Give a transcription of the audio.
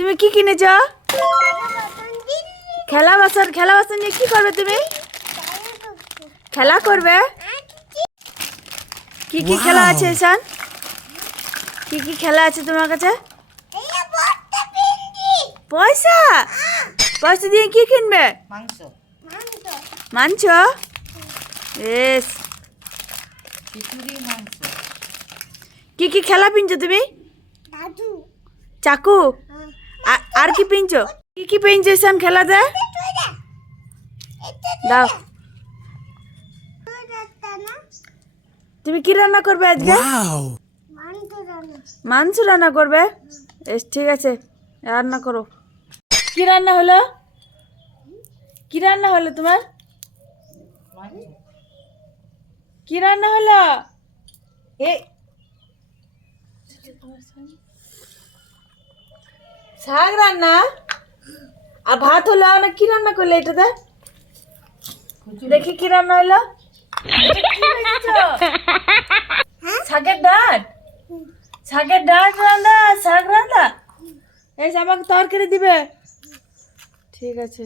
তুমি কি কিনেছ? খেলা বাসন নিয়ে কি করবে তুমি? খেলা করবে? কি কি খেলা আছে ঈশান? কি কি খেলা আছে তোমার কাছে? পয়সা? পয়সা দিয়ে কি কিনবে? মাংস? বেশ। কি কি খেলা পিনছো তুমি? চাকু? আর কি পিনছো? কি কি পিনছো ঈশান খেলাতে? দাও। তুমি কি রান্না করবে আজকে? মাংস রান্না করবে? বেশ, ঠিক আছে, রান্না করো। কি রান্না হলো? কি রান্না হলো তোমার? কি রান্না হলো? এ শাক রান্না আর ভাত হলো না? কি রান্না করলে এটাতে? দেখি কি রান্না হলো। এটা কি হয়েছে? শাকের ডাঁট? শাকের ডাঁট রান্না, শাক রান্না? এই আমাকে তরকারি দিবে? ঠিক আছে।